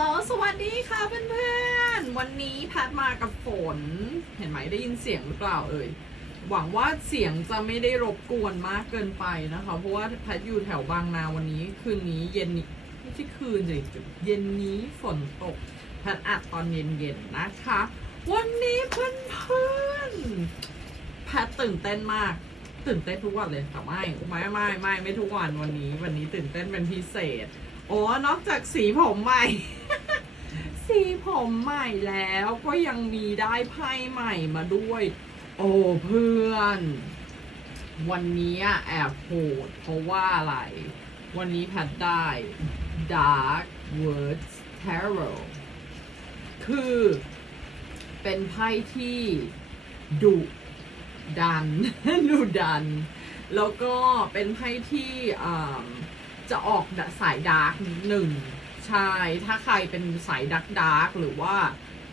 ลสวัสดีค่ะเพื่อนๆ วันนี้แพทมากับฝน เห็นไหมได้ยินเสียงหรือเปล่าเอ่ย หวังว่าเสียงจะไม่ได้รบกวนมากเกินไปนะคะ เพราะว่าแพทอยู่แถวบางนาวันนี้คืนนี้เย็นนี้ไม่ใช่คืนสิเย็นนี้ฝนตกแพทอัดตอนเย็นๆนะคะ วันนี้เพื่อนๆแพทตื่นเต้นมาก ตื่นเต้นทุกวันเลยแต่ไม่ไม่ไม่ไม่ไม่ทุกวันวันนี้ วันนี้ตื่นเต้นเป็นพิเศษโอ้ นอกจากสีผมใหม่ สีผมใหม่แล้วก็ยังมีได้ไพ่ใหม่มาด้วย โอ้เพื่อน วันนี้แอบโหดเพราะว่าอะไร วันนี้แพทได้ Dark Words Tarot คือเป็นไพ่ที่ดุดันดุดัน แล้วก็เป็นไพ่ที่จะออกสายดาร์กนิดหนึ่ง ใช่ ถ้าใครเป็นสายดักดาร์กหรือว่า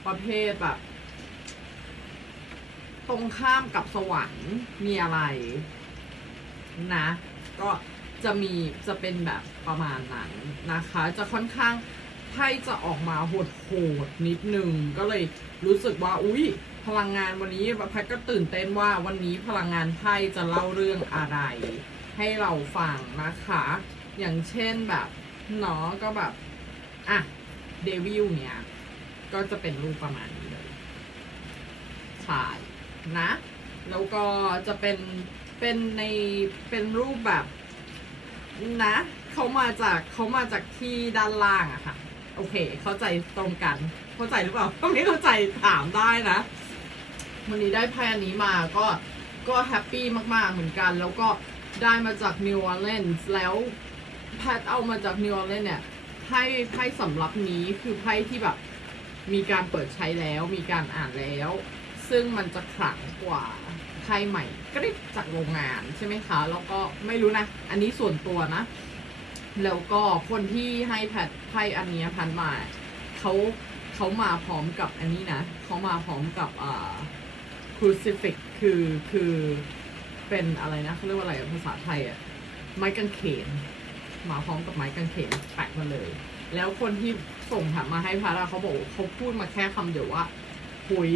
ประเภทแบบ ตรงข้ามกับสวรรค์มีอะไร นะ ก็จะมีจะเป็นแบบประมาณนั้นนะคะ จะค่อนข้างไพ่จะออกมาโหดๆนิดนึง ก็เลยรู้สึกว่า อุ๊ย พลังงานวันนี้แพทก็ตื่นเต้นว่าวันนี้พลังงานไพ่จะเล่าเรื่องอะไร ให้เราฟังนะคะ อย่างเช่นแบบเนาะก็แบบ อะเดวิลเนี่ย ก็จะเป็นรูปประมาณนี้เลยใช่นะ แล้วก็จะเป็นเป็นในเป็นรูปแบบนะเขามาจากเขามาจากที่ด้านล่างอะค่ะ โอเค เข้าใจตรงกัน เข้าใจหรือเปล่าต้องไม่เข้าใจถามได้นะวันนี้ได้ไพ่อันนี้มาก็ก็แฮปปี้มากๆเหมือนกัน แล้วก็ได้มาจากนิวออร์เลนส์แล้วแพทเอามาจากนิวออร์เลนส์เนี่ย ไพ่ไพ่สำรับนี้คือไพ่ที่แบบมีการเปิดใช้แล้ว มีการอ่านแล้ว ซึ่งมันจะขลังกว่าไพ่ใหม่ก็ได้จากโรงงานใช่ไหมคะ แล้วก็ไม่รู้นะ อันนี้ส่วนตัวนะ แล้วก็คนที่ให้แพทไพ่อันนี้พันมาเขาเขามาพร้อมกับอันนี้นะเขามาพร้อมกับอ่า crucifix คือคือเป็นอะไรนะเขาเรียกว่าอะไรภาษาไทยอะไม้กางเขน มาพร้อมกับไม้กางเขนแปะมาเลย แล้วคนที่ส่งถามมาให้พาราเขาบอกเขาพูดมาแค่คำเดียวว่าหุย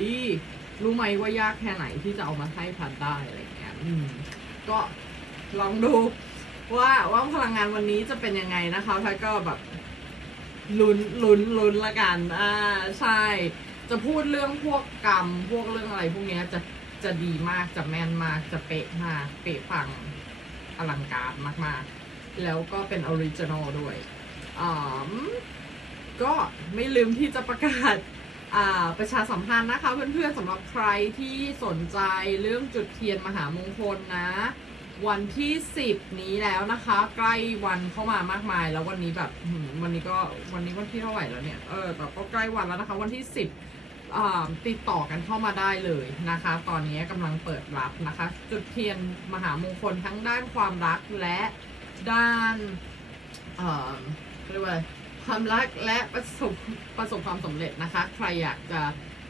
รู้ไหมว่ายากแค่ไหนที่จะเอามาให้พัดได้อะไรอย่างเงี้ยอืมก็ลองดูว่าว่าพลังงานวันนี้จะเป็นยังไงนะคะพัดก็แบบลุ้นลุ้นลุ้นละกัน อ่าใช่ จะพูดเรื่องพวกกรรม พวกเรื่องอะไร พวกนี้จะจะดีมากจะแม่นมากจะเป๊ะมากเป๊ะปังอลังการมากๆ แล้วก็เป็นออริจินอลด้วยอก็ไม่ลืมที่จะประกาศประชาสัมพันธ์นะคะ เพื่อนๆสำหรับใครที่สนใจเรื่องจุดเทียนมหามงคลนะ วันที่ 10 นี้แล้วนะคะ ใกล้วันเข้ามามากมาย แล้ววันนี้แบบวันนี้ก็วันนี้วันที่เท่าไหร่แล้วเนี่ยเออแต่ก็ใกล้วันแล้วนะคะ วันที่ 10ติดต่อกันเข้ามาได้เลยนะคะ ตอนนี้กำลังเปิดรับนะคะ จุดเทียนมหามงคลทั้งด้านความรักและ ด้านเรียกว่าความรักและประสบประสบความสำเร็จนะคะ ใครอยากจะ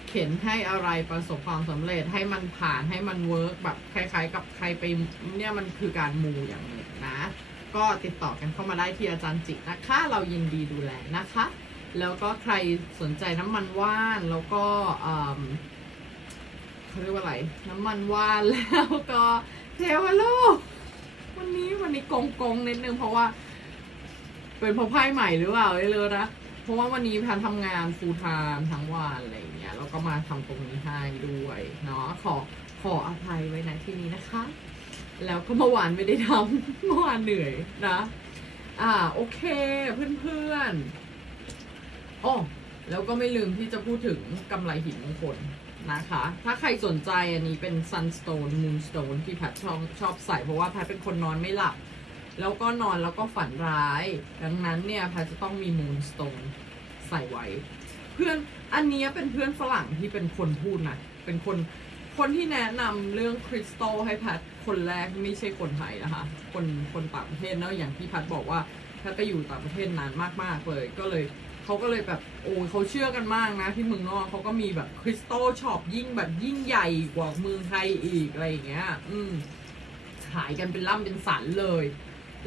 เข็นให้อะไรประสบความสำเร็จให้มันผ่านให้มันเวิร์กแบบคล้าย ๆ กับใครไปเนี่ยมันคือการมูอย่างหนึ่งนะ ก็ติดต่อกันเข้ามาได้ที่อาจารย์จินะคะ เรายินดีดูแลนะคะ แล้วก็ใครสนใจน้ำมันว่านแล้วก็เอิ่มเขาเรียกว่าอะไร น้ำมันว่านแล้วก็เทวโลก วันนี้วันนี้กงกงนิดนึงเพราะว่า เป็นเพราะไพ่ใหม่หรือเปล่าไม่รู้นะเพราะว่าวันนี้พันทำงานฟูลไทม์ทั้งวันอะไรอย่างเงี้ยแล้วก็มาทำตรงนี้ให้ด้วยเนาะขอขออภัยไว้ในที่นี้นะคะ แล้วก็เมื่อวานไม่ได้ทำเมื่อวานเหนื่อยนะ อ่าโอเคเพื่อนๆอ๋อแล้วก็ไม่ลืมที่จะพูดถึงกำไรหินมงคล นะคะ ถ้าใครสนใจอันนี้เป็น sunstone moonstone ที่แพทชอบชอบใส่เพราะว่าแพทเป็นคนนอนไม่หลับ แล้วก็นอนแล้วก็ฝันร้าย ดังนั้นเนี่ยแพทจะต้องมี moonstone ใส่ไว้ เพื่อนอันนี้เป็นเพื่อนฝรั่งที่เป็นคนพูดนะเป็นคนคนที่แนะนำเรื่องคริสตัลให้แพทคนแรกไม่ใช่คนไทยนะคะ คนคนต่างประเทศเนอะอย่างที่แพทบอกว่าแพทไปอยู่ต่างประเทศนานมากๆเลย ก็เลย เขาก็เลยแบบโอ้ยเขาเชื่อกันมากนะ ที่เมืองนอกเขาก็มีแบบคริสตัลช็อปยิ่งแบบยิ่งใหญ่กว่าเมืองไทยอีกอะไรอย่างเงี้ย อืมขายกันเป็นล่ำเป็นสันเลย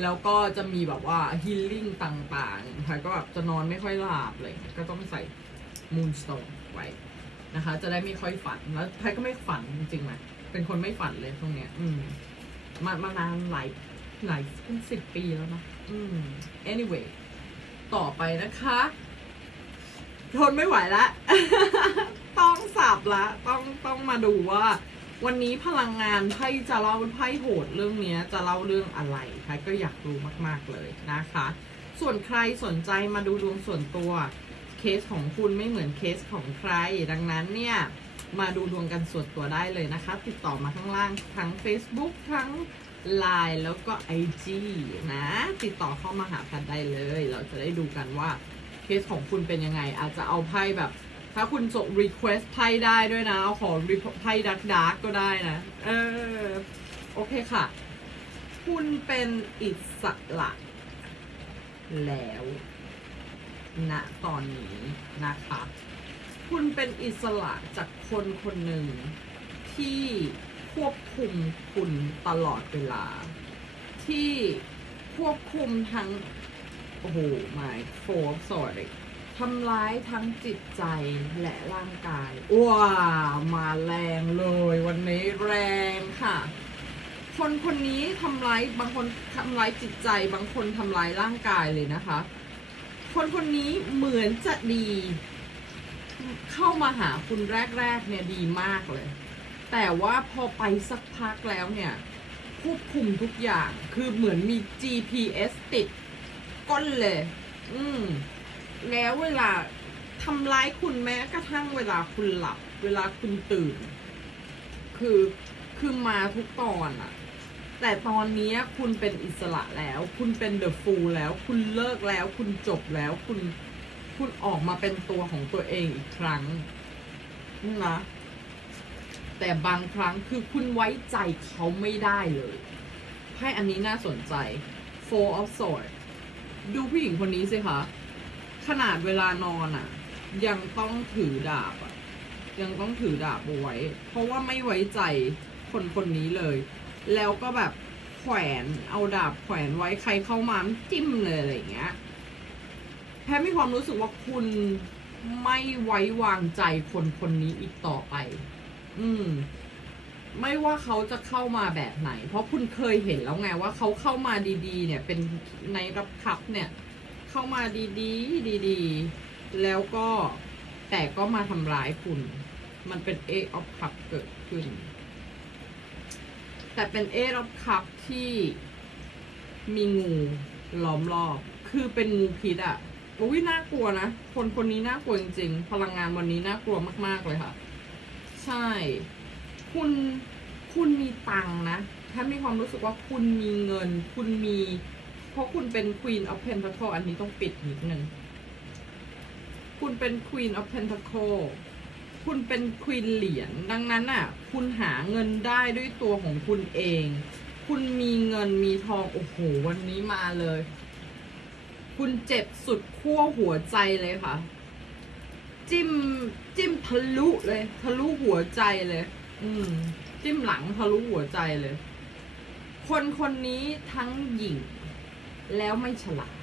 แล้วก็จะมีแบบว่าฮีลลิ่งต่างๆพายก็แบบจะนอนไม่ค่อยหลับอะไรอย่างเลย ก็ต้องใส่มูนสโตนไว้นะคะ จะได้ไม่ค่อยฝัน แล้วพายก็ไม่ฝันจริงๆนะเป็นคนไม่ฝันเลยตรงเนี้ย อืม มามานานหลายหลายเป็นสิบปีแล้วนะอืม anyway ต่อไปนะคะ ทนไม่ไหวละต้องสับละ ต้องต้องมาดูว่า วันนี้พลังงานไพ่จะเล่าไพ่โหดเรื่องนี้จะเล่าเรื่องอะไรใครก็อยากรู้มากๆเลยนะคะ ส่วนใครสนใจมาดูดวงส่วนตัวเคสของคุณไม่เหมือนเคสของใคร ดังนั้นเนี่ยมาดูดวงกันส่วนตัวได้เลยนะคะ ติดต่อมาข้างล่างทั้ง Facebook ทั้ง Line แล้วก็ IG นะ ติดต่อเข้ามาหาพทย์ได้เลย เราจะได้ดูกันว่า เคสของคุณเป็นยังไง อาจจะเอาไพ่แบบ ถ้าคุณส่ง request ไพ่ได้ด้วยนะ เอาขอ request ไพ่ดักดักก็ได้นะ เออ โอเคค่ะ คุณเป็นอิสระแล้วณตอนนี้นะคะ คุณเป็นอิสระจากคนคนหนึ่งที่ควบคุมคุณตลอดเวลา ที่ควบคุมทั้ง โอ้โห my four sorry ทำร้ายทั้งจิตใจและร่างกาย ว้ามาแรงเลย วันนี้แรงค่ะ คนคนนี้ทำร้ายบางคนทำร้ายจิตใจ บางคนทำร้ายร่างกายเลยนะคะ คนคนนี้เหมือนจะดี เข้ามาหาคุณแรกๆเนี่ยดีมากเลย แต่ว่าพอไปสักพักแล้วเนี่ยควบคุมทุกอย่าง คือเหมือนมี GPS ติด ก้นเลย อืม แล้วเวลาทำร้ายคุณแม้กระทั่งเวลาคุณหลับ เวลาคุณตื่น คือคือมาทุกตอนอะแต่ตอนนี้คุณเป็นอิสระแล้ว คุณเป็นเดอะฟูลแล้ว คุณเลิกแล้ว คุณจบแล้ว คุณคุณออกมาเป็นตัวของตัวเองอีกครั้งนะแต่บางครั้งคือคุณไว้ใจเขาไม่ได้เลยไพ่อันนี้น่าสนใจ Four of Swords ดูผู้หญิงคนนี้สิคะ ขนาดเวลานอนอะ่ะ ยังต้องถือดาบอะ่ะ ยังต้องถือดาบเอาไว้ เพราะว่าไม่ไว้ใจคนคนนี้เลย แล้วก็แบบแขวนเอาดาบแขวนไว้ใครเข้ามาจิ้มเลยอะไรอย่างเงี้ย แพทมีความรู้สึกว่าคุณไม่ไว้วางใจคนคนนี้อีกต่อไป อืม ไม่ว่าเขาจะเข้ามาแบบไหน เพราะคุณเคยเห็นแล้วไงว่าเขาเข้ามาดีๆ เนี่ย เป็นในรับคับเนี่ย เข้ามาดีๆ ดีๆ แล้วก็แต่ก็มาทำร้ายคุณ มันเป็นเอออฟคัพเกิดขึ้น แต่เป็นเอออฟคัพที่มีงูล้อมรอบ คือเป็นงูพิษอะอุ้ยน่ากลัวนะ คนคนนี้น่ากลัวจริงๆ พลังงานวันนี้น่ากลัวมากๆเลยค่ะ ใช่ คุณคุณมีตังนะถ้ามีความรู้สึกว่าคุณมีเงิน คุณมี เพราะคุณเป็น Queen of Pentacle อันนี้ต้องปิดนิดนึงคุณเป็น Queen of Pentacle คุณเป็น Queen เหรียญดังนั้นอะ คุณหาเงินได้ด้วยตัวของคุณเอง คุณมีเงินมีทอง โอ้โห วันนี้มาเลย คุณเจ็บสุดขั้วหัวใจเลยค่ะ จิ้ม จิ้มทะลุเลย ทะลุหัวใจเลย อืม จิ้มหลังทะลุหัวใจเลย คนคนนี้ทั้งหญิงแล้วไม่ฉลาด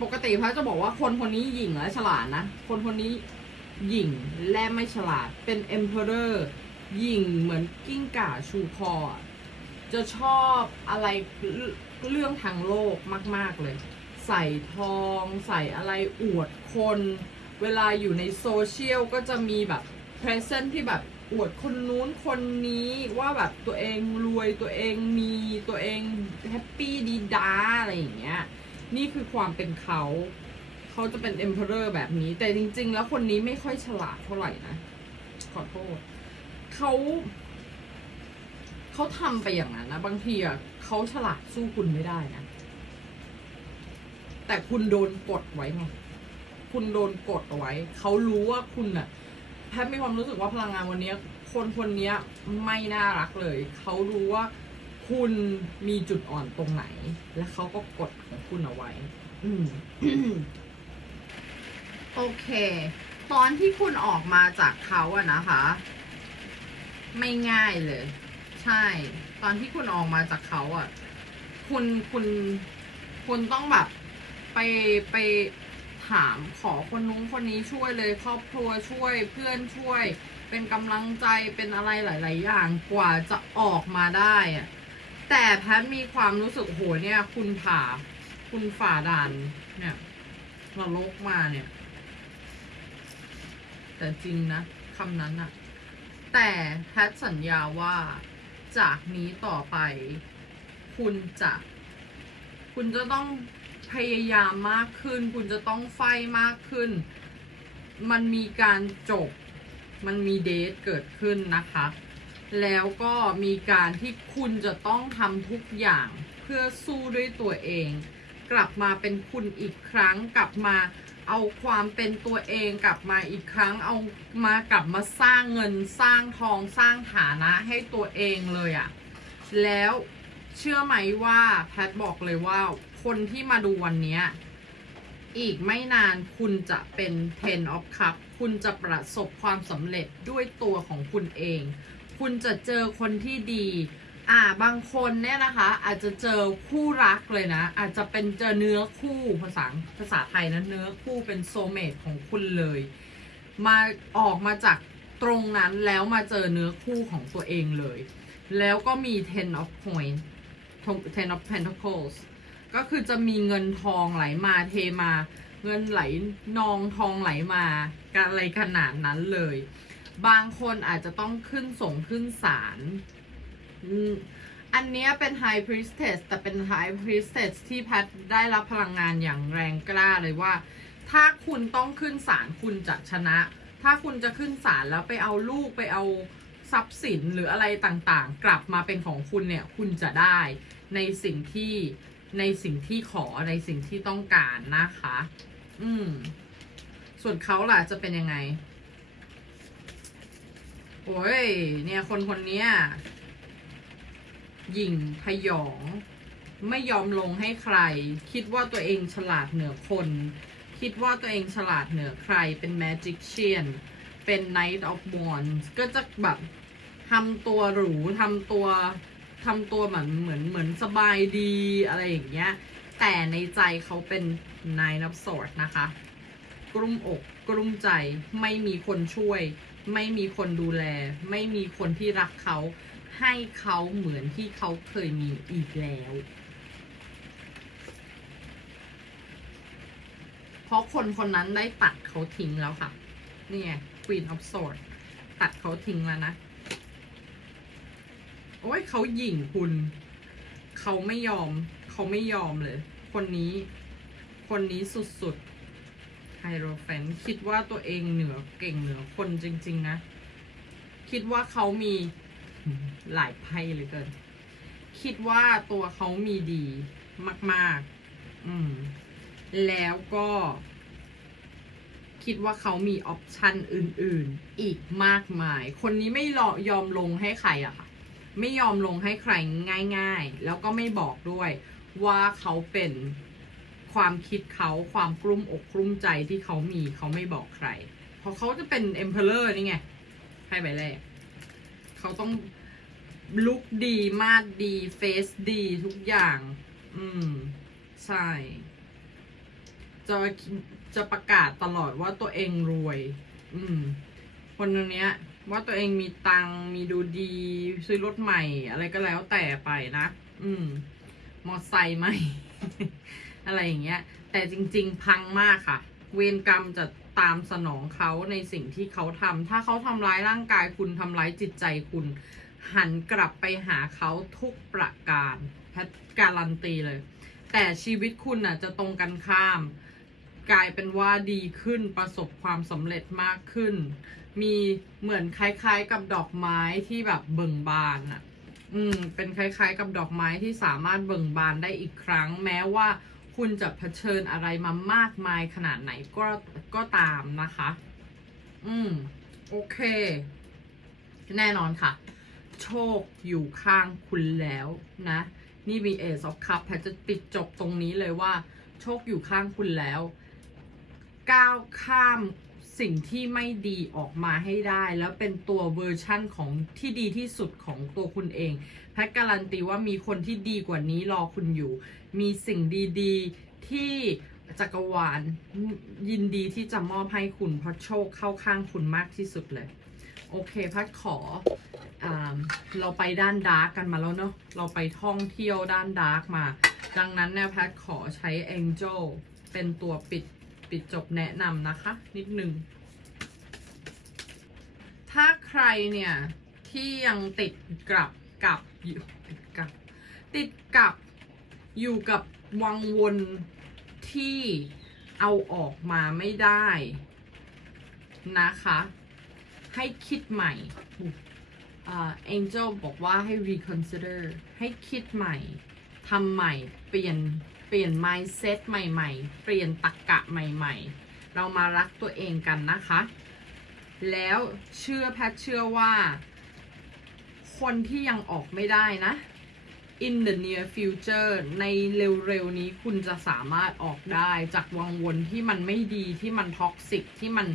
ปกติพระจะบอกว่าคนคนนี้หญิงและฉลาดนะ คนคนนี้หญิงและไม่ฉลาด เป็น emperor หญิงเหมือนกิ้งก่าชูคอ จะชอบอะไรเรื่องทางโลกมาก ๆเลย ใส่ทอง ใส่อะไรอวดคน เวลาอยู่ในโซเชียลก็จะมีแบบ present ที่แบบ อวดคนนู้นคนนี้ว่าแบบตัวเองรวยตัวเองมีตัวเองแฮปปี้ดีดาอะไรอย่างเงี้ย นี่คือความเป็นเขา เขาจะเป็น emperor แบบนี้ แต่จริง ๆ แล้วคนนี้ไม่ค่อยฉลาดเท่าไหร่นะ ขอโทษเขาเขาทำไปอย่างนั้นนะบางทีอะเขาฉลาดสู้คุณไม่ได้นะ แต่คุณโดนกดไว้ไงคุณโดนกดเอาไว้ เขารู้ว่าคุณอะ แพทย์มีความรู้สึกว่าพลังงานวันนี้ คนคนนี้ไม่น่ารักเลย เขารู้ว่าคุณมีจุดอ่อนตรงไหน และเขาก็กดของคุณเอาไว้ อืม โอเค ตอนที่คุณออกมาจากเขาอะนะคะ ไม่ง่ายเลย ใช่ ตอนที่คุณออกมาจากเขาอะคุณคุณคุณต้องแบบไปไป ถามขอคนนู้นคนนี้ช่วยเลยครอบครัวช่วยเพื่อนช่วย เป็นกำลังใจเป็นอะไรหลาย ๆ อย่างกว่าจะออกมาได้อะแต่แพทมีความรู้สึกโหเนี่ย คุณผ่า คุณฝ่าด่านเนี่ยนรกมาเนี่ย แต่จริงนะคำนั้นอะแต่แพทสัญญาว่าจากนี้ต่อไป คุณจะ คุณจะต้อง พยายามมากขึ้น คุณจะต้องไฟมากขึ้น มันมีการจบ มันมีเดทเกิดขึ้นนะคะ แล้วก็มีการที่คุณจะต้องทำทุกอย่างเพื่อสู้ด้วยตัวเอง กลับมาเป็นคุณอีกครั้ง กลับมาเอาความเป็นตัวเองกลับมาอีกครั้ง เอามากลับมาสร้างเงินสร้างทองสร้างฐานะให้ตัวเองเลยอะแล้วเชื่อไหมว่าแพทบอกเลยว่า คนที่มาดูวันนี้อีกไม่นานคุณจะเป็น Ten of Cup คุณจะประสบความสำเร็จด้วยตัวของคุณเอง คุณจะเจอคนที่ดี อ่าบางคนเนี่ยนะคะ อาจจะเจอคู่รักเลยนะ อาจจะเป็นเจอเนื้อคู่ภาษาภาษาไทยนะเนื้อคู่เป็นโซเมตของคุณเลย มาออกมาจากตรงนั้นแล้วมาเจอเนื้อคู่ของตัวเองเลย แล้วก็มี ten of coin ten of pentacles ก็คือจะมีเงินทองไหลมาเทมา เงินไหลนองทองไหลมาอะไรขนาดนั้นเลย บางคนอาจจะต้องขึ้นส่งขึ้นศาลอันนี้เป็น High Priestess แต่เป็น High Priestess ที่แพทได้รับพลังงานอย่างแรงกล้าเลยว่า ถ้าคุณต้องขึ้นศาลคุณจะชนะ ถ้าคุณจะขึ้นศาลแล้วไปเอาลูกไปเอาทรัพย์สินหรืออะไรต่างๆ กลับมาเป็นของคุณเนี่ย คุณจะได้ในสิ่งที่ ในสิ่งที่ขอในสิ่งที่ต้องการนะคะ อืม ส่วนเขาล่ะจะเป็นยังไง โอ้ย เนี่ยคนคนนี้ยหยิ่งพยอง ไม่ยอมลงให้ใคร คิดว่าตัวเองฉลาดเหนือคน คิดว่าตัวเองฉลาดเหนือใคร เป็น Magician เป็น Knight of Wands ก็จะแบบทำตัวหรูทำตัว ทำตัวเหมือนเหมือนเหมือนสบายดีอะไรอย่างเงี้ย แต่ในใจเขาเป็น Nine of Swords นะคะ กลุ้มอกกลุ้มใจไม่มีคนช่วย ไม่มีคนดูแล ไม่มีคนที่รักเขา ให้เขาเหมือนที่เขาเคยมีอีกแล้ว เพราะคนคนนั้นได้ตัดเขาทิ้งแล้วค่ะ นี่ไง Queen of Swords ตัดเขาทิ้งแล้วนะ โอ้ยเขาหยิ่งคุณ เขาไม่ยอม เขาไม่ยอมเลย คนนี้ คนนี้สุดๆไฮโรแฟนคิดว่าตัวเองเหนือเก่งเหนือคนจริง ๆ นะ คิดว่าเขามีหลายไพ่เหลือเกิน คิดว่าตัวเขามีดีมาก ๆ อืม แล้วก็ คิดว่าเขามีออปชันอื่น ๆ อีกมากมาย คนนี้ไม่รอยอมลงให้ใครอะค่ะ ไม่ยอมลงให้ใครง่าย ๆ แล้วก็ไม่บอกด้วยว่าเขาเป็นความคิดเขาความกลุ้มอกกลุ้มใจที่เขามีเขาไม่บอกใคร เพราะเขาจะเป็น emperor นี่ไงไพ่ใบแรกเขาต้องลุกดีมาดดีเฟซดีทุกอย่าง อืม ใช่ จะจะประกาศตลอดว่าตัวเองรวย อืม คนเนี้ย ว่าตัวเองมีตังมีดูดี ซื้อรถใหม่อะไรก็แล้วแต่ไปนะ อืม มอไซค์ใหม่ อะไรอย่างเงี้ย แต่จริง ๆ พังมากค่ะ เวรกรรมจะตามสนองเขาในสิ่งที่เขาทำ ถ้าเขาทำร้ายร่างกายคุณทำร้ายจิตใจคุณ หันกลับไปหาเขาทุกประการแพทการันตีเลย แต่ชีวิตคุณน่ะ จะตรงกันข้าม กลายเป็นว่าดีขึ้นประสบความสำเร็จมากขึ้น มีเหมือนคล้าย ๆ กับดอกไม้ที่แบบเบิ่งบานอะอืม เป็นคล้ายๆ กับดอกไม้ที่สามารถเบิ่งบานได้อีกครั้ง แม้ว่าคุณจะเผชิญอะไรมามากมายขนาดไหนก็ก็ตามนะคะ อืม โอเค แน่นอนค่ะ โชคอยู่ข้างคุณแล้วนะ นี่มีเอซอฟคัพแพทจะปิดจบตรงนี้เลยว่า โชคอยู่ข้างคุณแล้ว ก้าวข้าม สิ่งที่ไม่ดีออกมาให้ได้ แล้วเป็นตัวเวอร์ชั่นของที่ดีที่สุดของตัวคุณเองแพทการันตีว่ามีคนที่ดีกว่านี้รอคุณอยู่ มีสิ่งดีๆที่จักรวาลยินดีที่จะมอบให้คุณเพราะโชคเข้าข้างคุณมากที่สุดเลย โอเคพัดขออเราไปด้านดาร์กกันมาแล้วเนอะเราไปท่องเที่ยวด้านดาร์กมา ดังนั้นเนี่ยแพทขอใช้ Angel เป็นตัวปิด ปิดจบแนะนำนะคะ นิดนึง ถ้าใครเนี่ย ที่ยังติดกลับกับอยู่ติดกับ ติดกับอยู่กับวังวนที่เอาออกมาไม่ได้นะคะ ให้คิดใหม่เอ่า Angel บอกว่าให้ reconsider ให้คิดใหม่ทำใหม่เปลี่ยน เปลี่ยน mindset ใหม่ๆ เปลี่ยนตรกกะใหม่ๆ เรามารักตัวเองกันนะคะ แล้วเชื่อแพทย์เชื่อว่า คนที่ยังออกไม่ได้นะ in the near future ในเร็วๆนี้คุณจะสามารถออกได้จากวังวนที่มันไม่ดีที่มันท็อกซิกที่มัน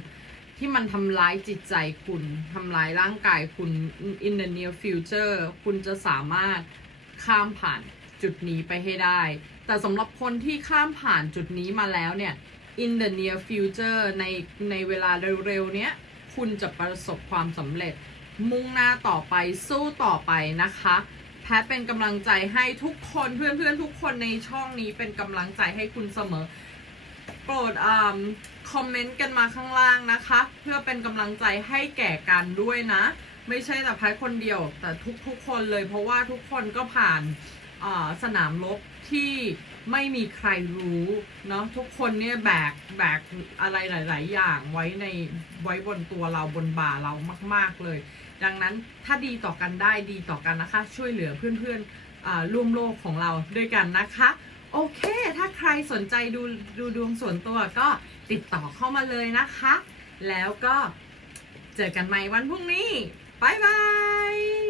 ที่มันทำร้ายจิตใจคุณทำร้ายร่างกายคุณ in the near future คุณจะสามารถข้ามผ่านจุดนี้ไปให้ได้ แต่สำหรับคนที่ข้ามผ่านจุดนี้มาแล้วเนี่ย in the near future ในในเวลาเร็วๆเนี้ย คุณจะประสบความสำเร็จ มุ่งหน้าต่อไปสู้ต่อไปนะคะ แพทเป็นกำลังใจให้ทุกคนเพื่อนๆ ทุกคนในช่องนี้เป็นกำลังใจให้คุณเสมอ โปรดอ่าคอมเมนต์กันมาข้างล่างนะคะ เพื่อเป็นกำลังใจให้แก่กันด้วยนะ ไม่ใช่แต่แพทคนเดียว แต่ทุกๆคนเลยเพราะว่าทุกคนก็ผ่าน สนามรบที่ไม่มีใครรู้เนาะทุกคนเนี่ยแบกแบกอะไรหลาย ๆ อย่างไว้ในไว้บนตัวเราบนบ่าเรามาก ๆ เลย ดังนั้นถ้าดีต่อกันได้ดีต่อกันนะคะ ช่วยเหลือเพื่อนๆร่วมโลกของเราด้วยกันนะคะ โอเค ถ้าใครสนใจดูดูดวงส่วนตัวก็ติดต่อเข้ามาเลยนะคะ แล้วก็เจอกันใหม่วันพรุ่งนี้บายบาย